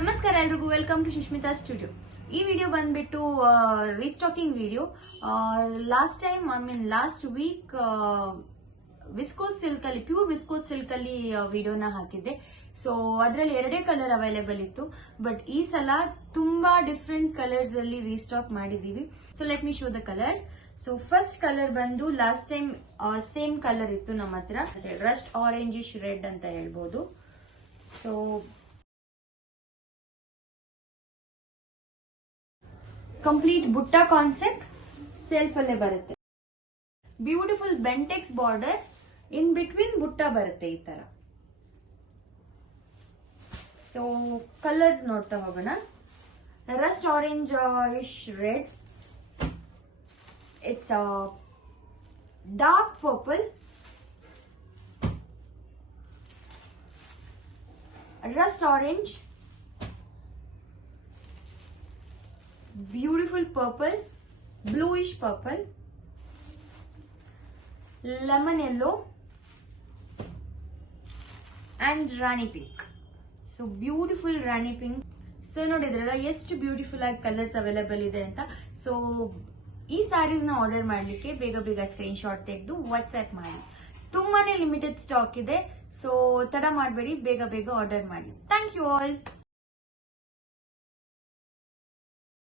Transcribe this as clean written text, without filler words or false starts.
ನಮಸ್ಕಾರ ಎಲ್ರಿಗೂ, welcome to Sushmita studio. ಈ ವಿಡಿಯೋ ಬಂದ್ಬಿಟ್ಟು restocking video. Last week viscose silk ಅಲ್ಲಿ, ಪ್ಯೂರ್ ವಿಸ್ಕೋಸ್ ಸಿಲ್ಕ್ ಅಲ್ಲಿ ವಿಡಿಯೋನ ಹಾಕಿದ್ದೆ. ಸೊ ಅದರಲ್ಲಿ 2 ಕಲರ್ ಅವೈಲೇಬಲ್ ಇತ್ತು. ಬಟ್ ಈ ಸಲ ತುಂಬಾ ಡಿಫ್ರೆಂಟ್ ಕಲರ್ಸ್ ಅಲ್ಲಿ ರೀಸ್ಟಾಕ್ ಮಾಡಿದೀವಿ. So let me show the colours. So first colour ಬಂದು ಲಾಸ್ಟ್ ಟೈಮ್ ಸೇಮ್ ಕಲರ್ ಇತ್ತು ನಮ್ಮ ಹತ್ರ, ರಸ್ಟ್ ಆರೆಂಜಿಶ್ ರೆಡ್ ಅಂತ ಹೇಳ್ಬೋದು. ಸೊ ಕಂಪ್ಲೀಟ್ ಬುಟ್ಟ ಕಾನ್ಸೆಪ್ಟ್, ಸೆಲ್ಫ್ ಅಲ್ಲೇ ಬರುತ್ತೆ. Beautiful Bentex border, in between ಬುಟ್ಟ ಬರುತ್ತೆ ಈ ತರ. ಸೊ ಕಲರ್ಸ್ ನೋಡ್ತಾ ಹೋಗೋಣ. Rust orange Ish red, it's dark purple, Rust orange, beautiful purple, bluish purple, lemon yellow and rani pink. So beautiful rani pink. So ನೋಡಿದ್ರಲ್ಲ ಎಷ್ಟು ಬ್ಯೂಟಿಫುಲ್ ಆಗಿ ಕಲರ್ಸ್ ಅವೈಲೇಬಲ್ ಇದೆ ಅಂತ. ಸೊ ಈ ಸ್ಯಾರೀಸ್ ನ ಆರ್ಡರ್ ಮಾಡ್ಲಿಕ್ಕೆ ಬೇಗ ಸ್ಕ್ರೀನ್ ಶಾಟ್ ತೆಗೆದು ವಾಟ್ಸ್ಆಪ್ ಮಾಡಿ. ತುಂಬಾನೇ ಲಿಮಿಟೆಡ್ ಸ್ಟಾಕ್ ಇದೆ. ಸೊ ತಡ ಮಾಡಬೇಡಿ, ಬೇಗ ಆರ್ಡರ್ ಮಾಡಿ. Thank you all.